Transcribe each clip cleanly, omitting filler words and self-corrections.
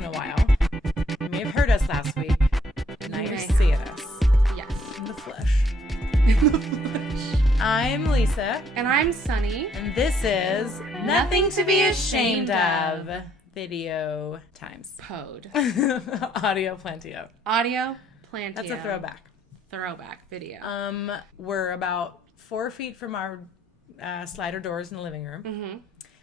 in a while. You may have heard us last week. Now you're seeing us. Yes. In the flesh. In the flesh. I'm Lisa. And I'm Sunny. And this is Nothing to be Ashamed of. Video times. Pode. Audio plantio. Audio plantio. That's a throwback. Throwback video. We're about 4 feet from our slider doors in the living room. Mm-hmm.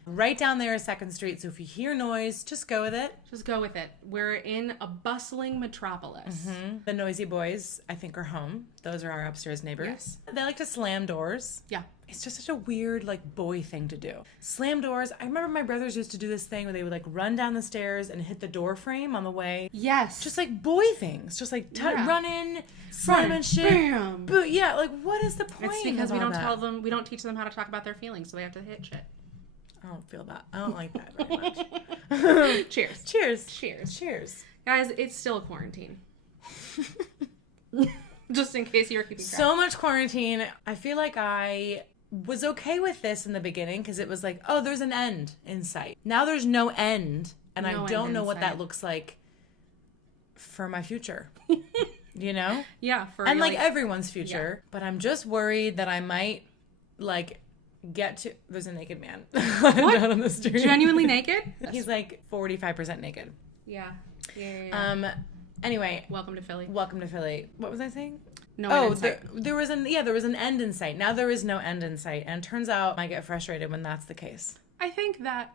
Right down there is 2nd Street, so if you hear noise, just go with it. Just go with it. We're in a bustling metropolis. Mm-hmm. The noisy boys, I think, are home. Those are our upstairs neighbors. Yes. They like to slam doors. Yeah. It's just such a weird, boy thing to do. Slam doors. I remember my brothers used to do this thing where they would, run down the stairs and hit the door frame on the way. Yes. Just, boy things. Just, run in, slam and shit. Bam. But, yeah, what is the point? It's because of all that? we don't teach them how to talk about their feelings, so they have to hit shit. I don't feel that. I don't like that very much. Cheers. Cheers. Cheers. Cheers. Guys, it's still quarantine. Just in case you were keeping track. So much quarantine. I feel like I was okay with this in the beginning because it was oh, there's an end in sight. Now there's no end, and I don't know what that looks like for my future. You know? Yeah. And everyone's future. Yeah. But I'm just worried that I might get to... There's a naked man down on the street. Genuinely naked? He's 45% naked. Yeah. Anyway. Welcome to Philly. What was I saying? No end in sight. There was an end in sight. Now there is no end in sight. And it turns out I get frustrated when that's the case. I think that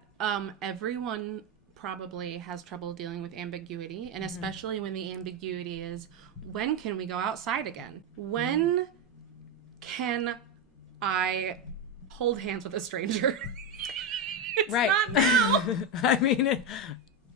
everyone probably has trouble dealing with ambiguity. And especially when the ambiguity is, when can we go outside again? When can I hold hands with a stranger? It's right. not now. I mean,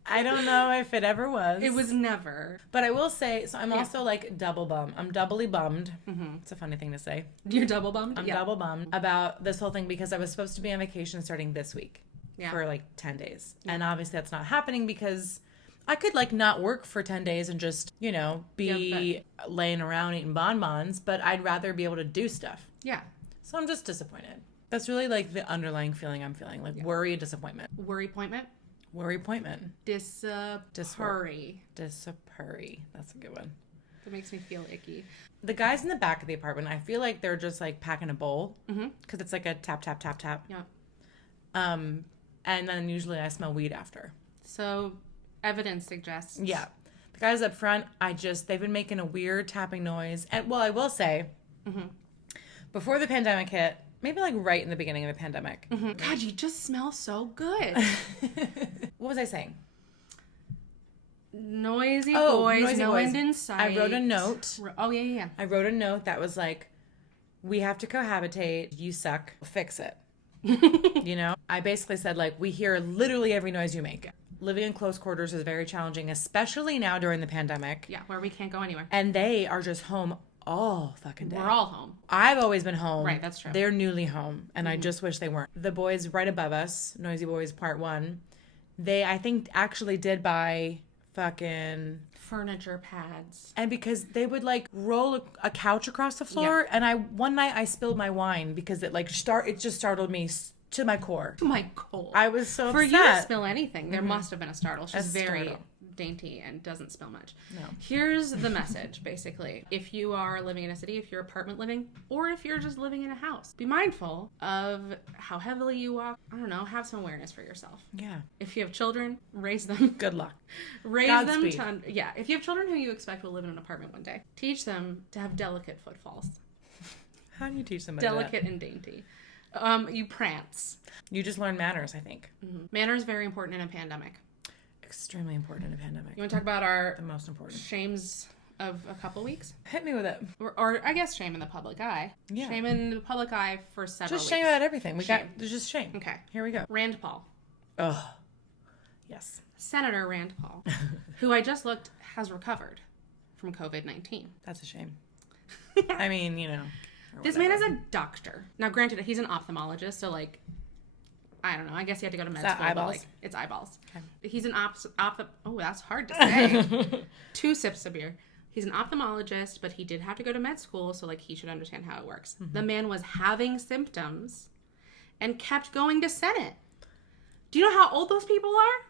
I don't know if it ever was. It was never. But I will say, so I'm also double bummed. I'm doubly bummed. Mm-hmm. It's a funny thing to say. You're double bummed? I'm double bummed about this whole thing because I was supposed to be on vacation starting this week for 10 days. Yeah. And obviously that's not happening because I could not work for 10 days and just, be laying around eating bonbons, but I'd rather be able to do stuff. Yeah. So I'm just disappointed. That's really the underlying feeling I'm feeling, worry and disappointment. Worry-pointment? Worry-pointment. Dis-purry. Dis-purry. That's a good one. That makes me feel icky. The guys in the back of the apartment, I feel like they're just packing a bowl. Because it's a tap, tap, tap, tap. Yeah. And then usually I smell weed after. So evidence suggests. Yeah. The guys up front, they've been making a weird tapping noise. And, I will say, before the pandemic hit, maybe right in the beginning of the pandemic. Mm-hmm. God, you just smell so good. What was I saying? Noisy boys, no end in sight. I wrote a note. Oh, yeah. I wrote a note that was we have to cohabitate. You suck. Fix it. I basically said, we hear literally every noise you make. Living in close quarters is very challenging, especially now during the pandemic. Yeah, where we can't go anywhere. And they are just home all fucking day. We're all home. I've always been home. Right, that's true. They're newly home, and I just wish they weren't. The boys right above us, Noisy Boys Part 1, they, I think, actually did buy fucking... furniture pads. And because they would, roll a couch across the floor, and one night I spilled my wine because it, it just startled me to my core. To my core. I was so For upset. you to spill anything, there must have been a startle. She's very dainty and doesn't spill much. No. Here's the message, basically. If you are living in a city, if you're apartment living, or if you're just living in a house, be mindful of how heavily you walk. I don't know, have some awareness for yourself. Yeah. If you have children, raise them. Good luck. Raise Godspeed. them to... Yeah. If you have children who you expect will live in an apartment one day, teach them to have delicate footfalls. How do you teach somebody delicate and dainty. You prance. You just learn manners, I think. Mm-hmm. Manners very important in a pandemic. Extremely important in a pandemic. You want to talk about the most important shames of a couple weeks? Hit me with it. Or I guess shame in the public eye. Yeah. Shame in the public eye for several just shame weeks. about everything. There's just shame. Okay. Here we go. Rand Paul. Ugh. Yes. Senator Rand Paul, who I just looked has recovered from COVID-19. That's a shame. I mean, This man is a doctor. Now, granted, he's an ophthalmologist, so I don't know. I guess he had to go to med school. Eyeballs? But it's eyeballs. Okay. He's an oh, that's hard to say. 2 sips of beer. He's an ophthalmologist, but he did have to go to med school, so he should understand how it works. Mm-hmm. The man was having symptoms and kept going to Senate. Do you know how old those people are?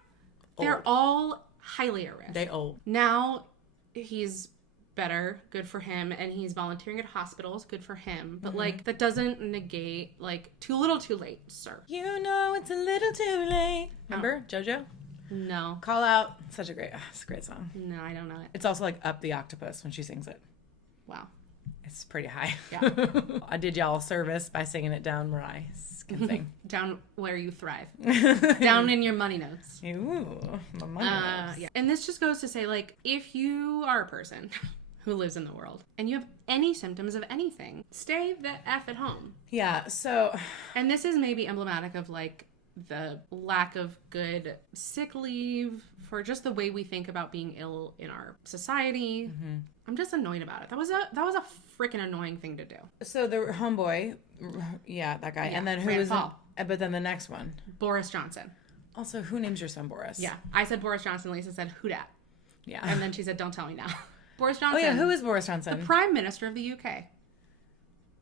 They're all highly at risk. They old. Now he's better, good for him, and he's volunteering at hospitals, good for him. But like that doesn't negate like too little too late, sir. You know it's a little too late. Remember JoJo? No. Call Out. Such a great, it's a great song. No, I don't know it. It's also like Up the Octopus when she sings it. Wow. It's pretty high. Yeah. I did y'all a service by singing it down where I can sing. Down where you thrive. Down in your money notes. Ooh, my money notes. Yeah. And this just goes to say, like, if you are a person who lives in the world and you have any symptoms of anything, stay the F at home. Yeah, so... And this is maybe emblematic of, like, the lack of good sick leave for just the way we think about being ill in our society. I'm just annoyed about it. That was a freaking annoying thing to do. So the homeboy, yeah, that guy, Yeah, and then who Rand was... Paul. But then the next one. Boris Johnson. Also, who names your son Boris? Yeah. I said Boris Johnson. Lisa said, who dat? Yeah. And then she said, don't tell me now. Boris Johnson. Oh, yeah, who is Boris Johnson? The Prime Minister of the UK.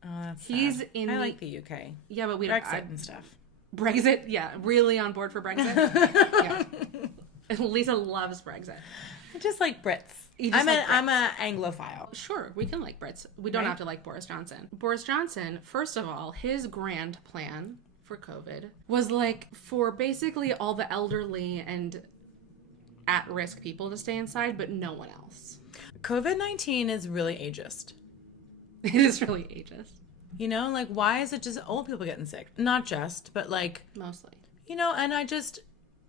Oh, that's He's sad. in I like the UK. Yeah, but we Brexit don't... and stuff. Brexit? Yeah. Really on board for Brexit? Yeah. Lisa loves Brexit. I just like Brits. I'm a Anglophile. Sure, we can like Brits. We don't have to like Boris Johnson. Boris Johnson, first of all, his grand plan for COVID was like for basically all the elderly and at-risk people to stay inside, but no one else. COVID-19 is really ageist. It is really ageist. You know, like, why is it just old people getting sick? Not just, but like... Mostly. You know, and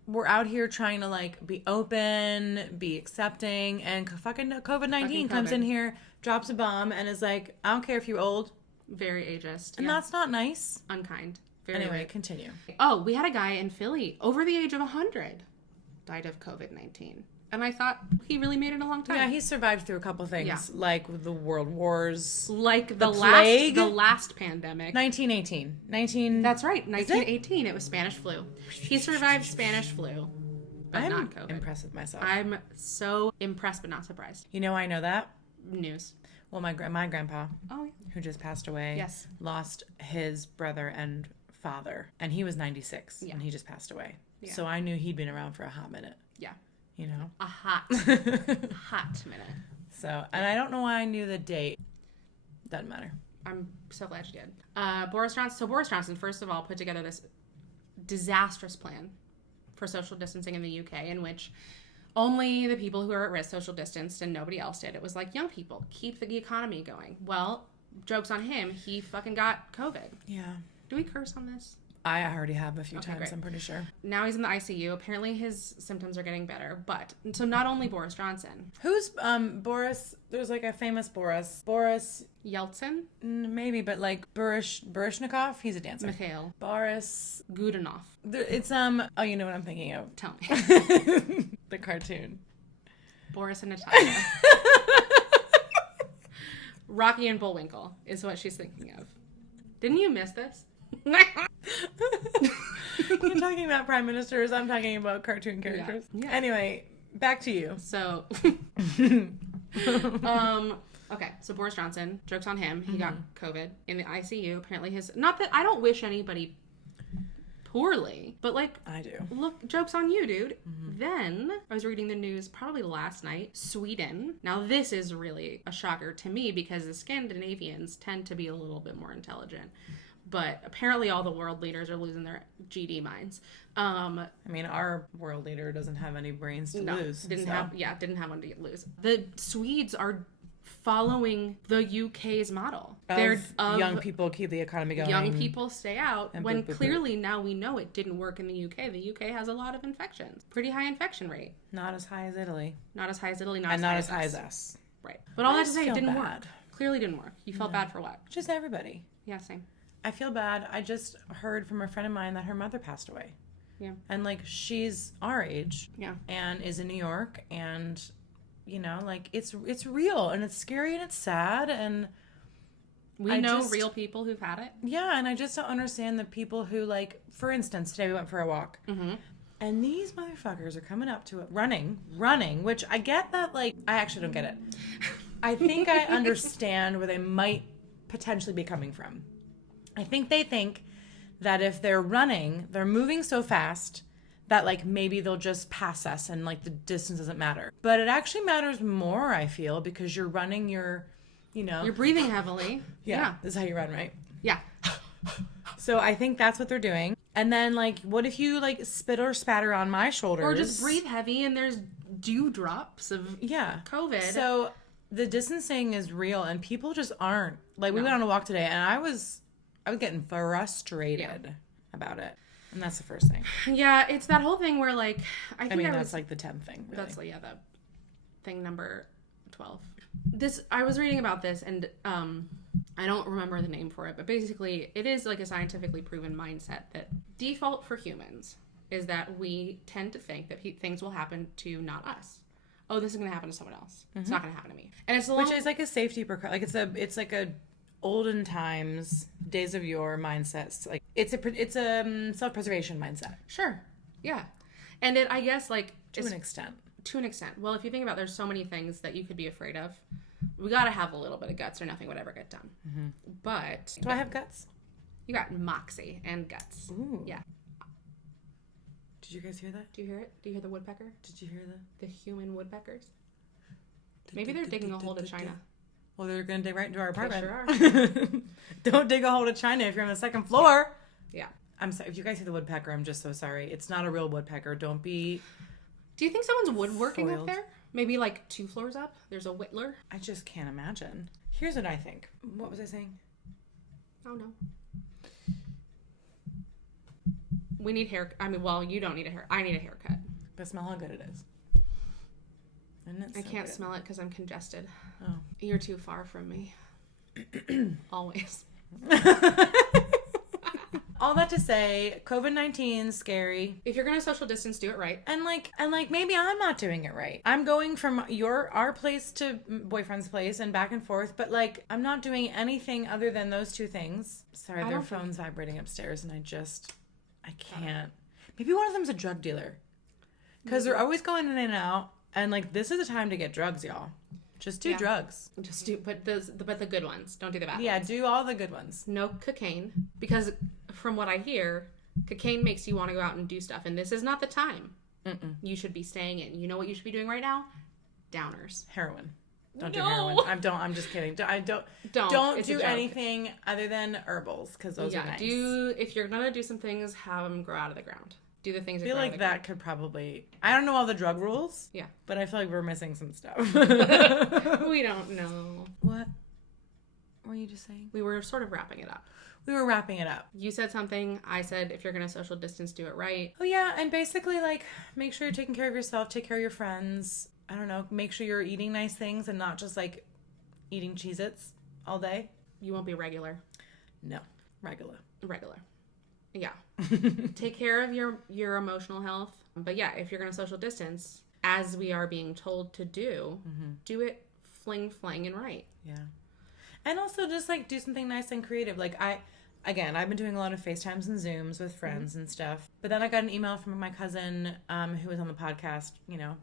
we're out here trying to, like, be open, be accepting, and fucking COVID-19 comes in here, drops a bomb, and is like, I don't care if you're old. Very ageist. And that's not nice. Unkind. Very Anyway, rude. continue. Oh, we had a guy in Philly, over the age of 100, died of COVID-19. And I thought he really made it a long time. Yeah, he survived through a couple things, like with the world wars. Like the plague. the last pandemic. 1918. That's right, 1918. It was Spanish flu. He survived Spanish flu, but I'm not COVID. impressed with myself. I'm so impressed, but not surprised. You know, I know that. News. Well, my grandpa, Oh, yeah. who just passed away, Yes. lost his brother and father, and he was 96, and he just passed away. Yeah. So I knew he'd been around for a hot minute. Yeah. You know? A hot minute. So, and I don't know why I knew the date. Doesn't matter. I'm so glad you did. Boris Johnson. So Boris Johnson, first of all, put together this disastrous plan for social distancing in the UK, in which only the people who are at risk social distanced and nobody else did. It was like, young people, keep the economy going. Well, joke's on him. He fucking got COVID. Yeah. Do we curse on this? I already have a few times, great. I'm pretty sure. Now he's in the ICU. Apparently his symptoms are getting better. But, so not only Boris Johnson. Who's Boris? There's like a famous Boris. Boris, Yeltsin? maybe, but like Barishnikov, he's a dancer. Mikhail. Boris. Godunov. It's, oh, you know what I'm thinking of. Tell me. The cartoon. Boris and Natalia. Rocky and Bullwinkle is what she's thinking of. Didn't you miss this? You're talking about prime ministers. I'm talking about cartoon characters. Yeah. Anyway, back to you. So, okay. So Boris Johnson, joke's on him. He got COVID in the ICU. Apparently not that I don't wish anybody poorly, but like, I do. look, joke's on you, dude. Then I was reading the news probably last night. Sweden. Now this is really a shocker to me because the Scandinavians tend to be a little bit more intelligent. But apparently all the world leaders are losing their GD minds. I mean, our world leader doesn't have any brains to lose. Didn't have one to lose. The Swedes are following the UK's model. Young people keep the economy going. Young people stay out when boop, boop, clearly now we know it didn't work in the UK. The UK has a lot of infections. Pretty high infection rate. Not as high as Italy. Not as high as Italy, Not as high as us. Right. But all I that to just say, it feel didn't bad. work. Clearly didn't work. You felt bad for what? Just everybody. Yeah, same. I feel bad. I just heard from a friend of mine that her mother passed away. Yeah. And like she's our age. Yeah. And is in New York, and you know, like it's real, and it's scary, and it's sad, and we know real people who've had it. Yeah, and I just don't understand the people who, like, for instance, today we went for a walk. And these motherfuckers are coming up to it, running, which I get that, like, I actually don't get it. I think I understand where they might potentially be coming from. I think they think that if they're running, they're moving so fast that like maybe they'll just pass us and like the distance doesn't matter. But it actually matters more, I feel, because you're running your, you're breathing heavily. Yeah. This is how you run, right? Yeah. So I think that's what they're doing. And then like, what if you like spit or spatter on my shoulders? Or just breathe heavy and there's dewdrops of COVID. So the distancing is real and people just aren't. Like we went on a walk today and I was getting frustrated about it. And that's the first thing. Yeah, it's that whole thing where like that's like the 10th thing. Really. That's like the thing number 12. I was reading about this and I don't remember the name for it, but basically it is like a scientifically proven mindset that default for humans is that we tend to think that things will happen to not us. Oh, this is going to happen to someone else. Mm-hmm. It's not going to happen to me. And it's which is like a safety precaution. Like it's like a olden times, days of yore mindset. Like it's a self-preservation mindset. Sure. Yeah. And I guess like to an extent. To an extent. Well, if you think about there's so many things that you could be afraid of. We got to have a little bit of guts or nothing would ever get done. Mm-hmm. But do I have guts? You got moxie and guts. Ooh. Yeah. Did you guys hear that? Do you hear it? Do you hear the woodpecker? Did you hear the human woodpeckers? Maybe they're digging a hole to China. Well, they're going to dig right into our apartment. They sure are. Don't dig a hole to China if you're on the second floor. Yeah. I'm sorry. If you guys hear the woodpecker, I'm just so sorry. It's not a real woodpecker. Don't be... Do you think someone's woodworking up there? Maybe like 2 floors up? There's a whittler? I just can't imagine. Here's what I think. What was I saying? Oh, no. We need hair. I mean, well, you don't need a hair. I need a haircut. But smell how good it is. I can't smell it because I'm congested. Oh. You're too far from me. Always. All that to say, COVID-19 is scary. If you're going to social distance, do it right. And maybe I'm not doing it right. I'm going from our place to boyfriend's place and back and forth, but like I'm not doing anything other than those 2 things. Sorry, their phone's vibrating upstairs and I can't. Maybe one of them's a drug dealer. Because they're always going in and out. And like this is the time to get drugs, y'all. Just do drugs. Just do, but the good ones. Don't do the bad ones. Yeah, do all the good ones. No cocaine. Because from what I hear, cocaine makes you want to go out and do stuff. And this is not the time. Mm-mm. You should be staying in. You know what you should be doing right now? Downers. Heroin. Don't do heroin. I'm just kidding. Don't do anything other than herbals because those are nice. If you're going to do some things, have them grow out of the ground. Do the things. I feel like that could probably. I don't know all the drug rules. Yeah, but I feel like we're missing some stuff. We don't know. What were you just saying? We were sort of wrapping it up. We were wrapping it up. You said something. I said if you're gonna social distance, do it right. Oh yeah, and basically like make sure you're taking care of yourself. Take care of your friends. I don't know. Make sure you're eating nice things and not just like eating Cheez-Its all day. You won't be regular. No, regular. Yeah. Take care of your emotional health. But yeah, if you're going to social distance, as we are being told to do, do it fling, and right. Yeah. And also just like do something nice and creative. Like I've been doing a lot of FaceTimes and Zooms with friends and stuff. But then I got an email from my cousin who was on the podcast,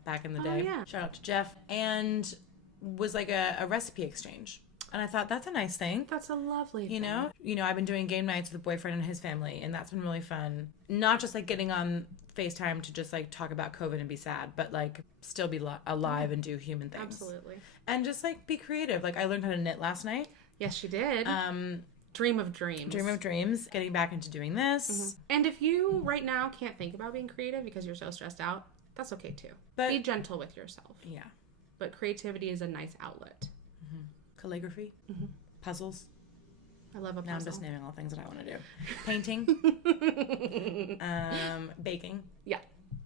back in the day. Yeah. Shout out to Jeff. And was like a recipe exchange. And I thought, that's a nice thing. That's a lovely thing. I've been doing game nights with boyfriend and his family, and that's been really fun. Not just, like, getting on FaceTime to just, like, talk about COVID and be sad, but, like, still be alive and do human things. Absolutely. And just, like, be creative. Like, I learned how to knit last night. Yes, you did. Dream of dreams. Dream of dreams. Getting back into doing this. Mm-hmm. And if you, right now, can't think about being creative because you're so stressed out, that's okay, too. But be gentle with yourself. Yeah. But creativity is a nice outlet. Calligraphy, puzzles. I love a puzzle. Now I'm just naming all the things that I want to do. Painting, baking. Yeah,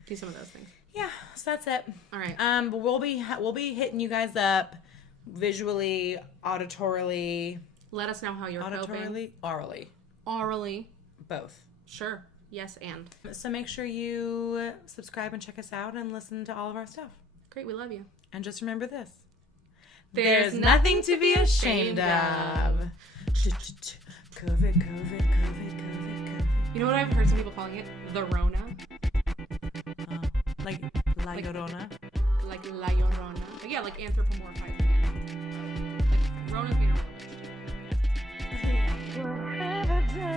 do some of those things. Yeah, so that's it. All right. But we'll be hitting you guys up visually, auditorily. Let us know how you're coping. Orally. Both. Sure. Yes, and. So make sure you subscribe and check us out and listen to all of our stuff. Great, we love you. And just remember this. There's nothing to be ashamed of. COVID. You know what I've heard some people calling it? The Rona. Like La Llorona. Like La Llorona. Yeah, like anthropomorphizing it. Like Rona's being a real